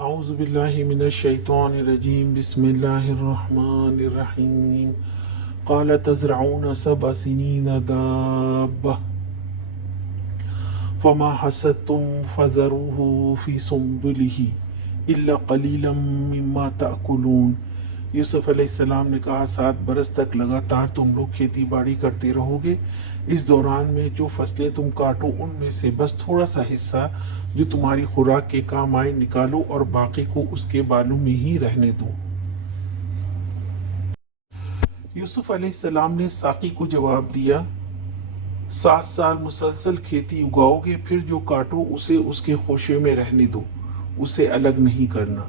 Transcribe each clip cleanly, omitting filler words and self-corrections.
اعوذ باللہ من الشیطان الرجیم بسم اللہ الرحمن الرحیم قال تزرعون سبع سنین دابہ فما حصدتم فذروه في سنبله الا قلیلا مما تأکلون۔ یوسف علیہ السلام نے کہا 7 برس تک لگاتار تم لوگ کھیتی باڑی کرتے رہو گے، اس دوران میں جو فصلیں تم کاٹو ان میں سے بس تھوڑا سا حصہ جو تمہاری خوراک کے کام آئے نکالو اور باقی کو اس کے بالوں میں ہی رہنے دو۔ یوسف علیہ السلام نے ساقی کو جواب دیا 7 سال مسلسل کھیتی اگاؤ گے، پھر جو کاٹو اسے اس کے خوشے میں رہنے دو، اسے الگ نہیں کرنا۔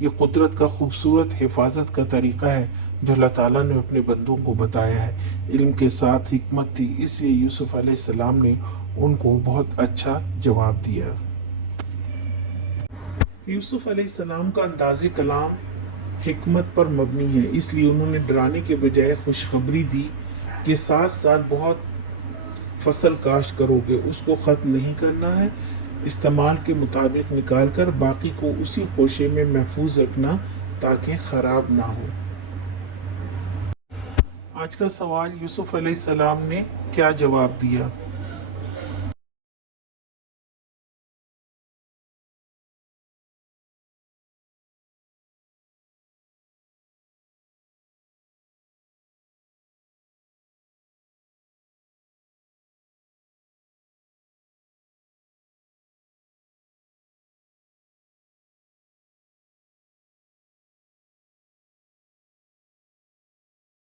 یہ قدرت کا خوبصورت حفاظت کا طریقہ ہے جو اللہ تعالیٰ نے اپنے بندوں کو بتایا ہے۔ علم کے ساتھ حکمت تھی، اس لیے یوسف علیہ السلام نے ان کو بہت اچھا جواب دیا۔ یوسف علیہ السلام کا انداز کلام حکمت پر مبنی ہے، اس لیے انہوں نے ڈرانے کے بجائے خوشخبری دی کہ 7 سال بہت فصل کاشت کرو گے، اس کو ختم نہیں کرنا ہے، استعمال کے مطابق نکال کر باقی کو اسی خوشے میں محفوظ رکھنا تاکہ خراب نہ ہو۔ آج کا سوال، یوسف علیہ السلام نے کیا جواب دیا؟